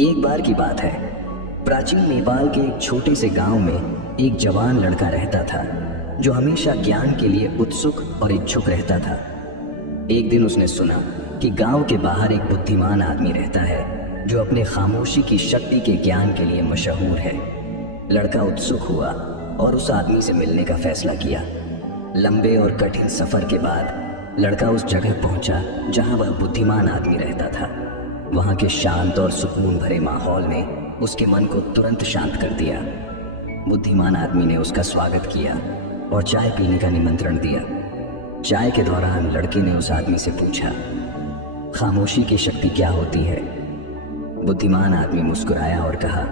एक बार की बात है, प्राचीन नेपाल के एक छोटे से गांव में एक जवान लड़का रहता था जो हमेशा ज्ञान के लिए उत्सुक और इच्छुक रहता था। एक दिन उसने सुना कि गांव के बाहर एक बुद्धिमान आदमी रहता है जो अपने खामोशी की शक्ति के ज्ञान के लिए मशहूर है। लड़का उत्सुक हुआ और उस आदमी से मिलने का फैसला किया। लंबे और कठिन सफर के बाद लड़का उस जगह पहुंचा जहां वह बुद्धिमान आदमी रहता था। वहां के शांत और सुकून भरे माहौल ने उसके मन को तुरंत शांत कर दिया। बुद्धिमान आदमी ने उसका स्वागत किया और चाय पीने का निमंत्रण दिया। चाय के दौरान लड़के ने उस आदमी से पूछा, खामोशी की शक्ति क्या होती है? बुद्धिमान आदमी मुस्कुराया और कहा,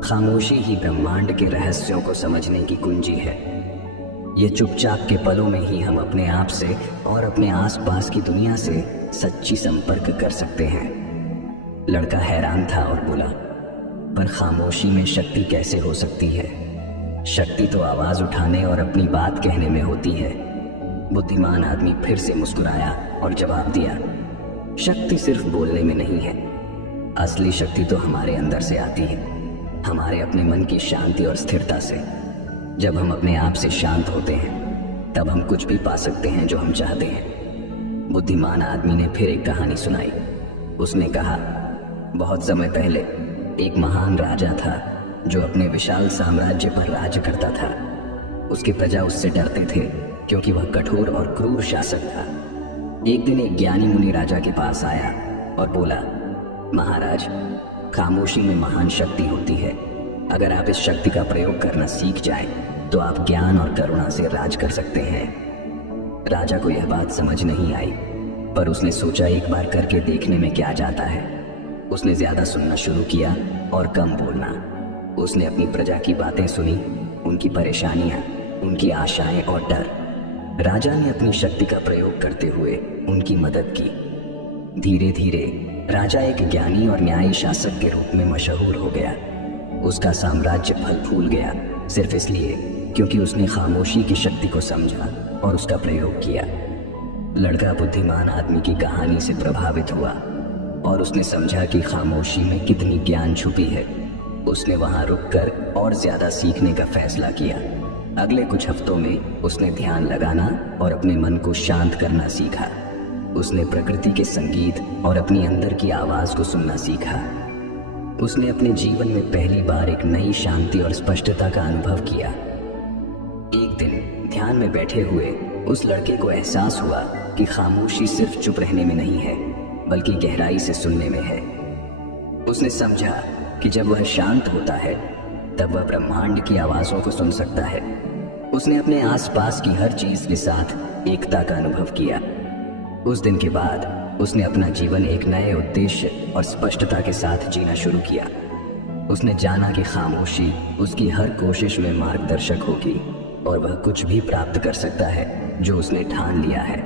खामोशी ही ब्रह्मांड के रहस्यों को समझने की कुंजी है। ये चुपचाप के पलों में ही हम अपने आप से और अपने आसपास की दुनिया से सच्ची संपर्क कर सकते हैं। लड़का हैरान था और बोला, पर खामोशी में शक्ति कैसे हो सकती है? शक्ति तो आवाज उठाने और अपनी बात कहने में होती है। बुद्धिमान आदमी फिर से मुस्कुराया और जवाब दिया, शक्ति सिर्फ बोलने में नहीं है। असली शक्ति तो हमारे अंदर से आती है, हमारे अपने मन की शांति और स्थिरता से। जब हम अपने आप से शांत होते हैं तब हम कुछ भी पा सकते हैं जो हम चाहते हैं। बुद्धिमान आदमी ने फिर एक कहानी सुनाई। उसने कहा, बहुत समय पहले एक महान राजा था जो अपने विशाल साम्राज्य पर राज करता था। उसके प्रजा उससे डरते थे क्योंकि वह कठोर और क्रूर शासक था। एक दिन एक ज्ञानी मुनि राजा के पास आया और बोला, महाराज, खामोशी में महान शक्ति होती है। अगर आप इस शक्ति का प्रयोग करना सीख जाएं, तो आप ज्ञान और करुणा से राज कर सकते हैं। राजा को यह बात समझ नहीं आई, पर उसने सोचा एक बार करके देखने में क्या जाता है। उसने ज्यादा सुनना शुरू किया और कम बोलना। उसने अपनी प्रजा की बातें सुनी, उनकी परेशानियां, उनकी आशाएं और डर। राजा ने अपनी शक्ति का प्रयोग करते हुए उनकी मदद की। धीरे धीरे राजा एक ज्ञानी और न्यायी शासक के रूप में मशहूर हो गया। उसका साम्राज्य फल फूल गया सिर्फ इसलिए क्योंकि उसने खामोशी की शक्ति को समझा और उसका प्रयोग किया। लड़का बुद्धिमान आदमी की कहानी से प्रभावित हुआ और उसने समझा कि खामोशी में कितनी ज्ञान छुपी है। उसने वहां रुककर और ज्यादा सीखने का फैसला किया। अगले कुछ हफ्तों में उसने ध्यान लगाना और अपने मन को शांत करना सीखा। उसने प्रकृति के संगीत और अपनी अंदर की आवाज को सुनना सीखा। उसने अपने जीवन में पहली बार एक नई शांति और स्पष्टता का अनुभव किया। एक दिन ध्यान में बैठे हुए उस लड़के को एहसास हुआ कि खामोशी सिर्फ चुप रहने में नहीं है, बल्कि गहराई से सुनने में है। उसने समझा कि जब वह शांत होता है तब वह ब्रह्मांड की आवाजों को सुन सकता है। उसने अपने आसपास की हर चीज के साथ एकता का अनुभव किया। उस दिन के बाद उसने अपना जीवन एक नए उद्देश्य और स्पष्टता के साथ जीना शुरू किया। उसने जाना कि खामोशी उसकी हर कोशिश में मार्गदर्शक होगी और वह कुछ भी प्राप्त कर सकता है जो उसने ठान लिया है।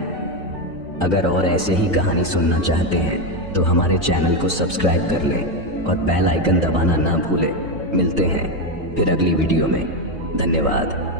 अगर और ऐसे ही कहानी सुनना चाहते हैं तो हमारे चैनल को सब्सक्राइब कर लें और बेल आइकन दबाना ना भूलें। मिलते हैं फिर अगली वीडियो में। धन्यवाद।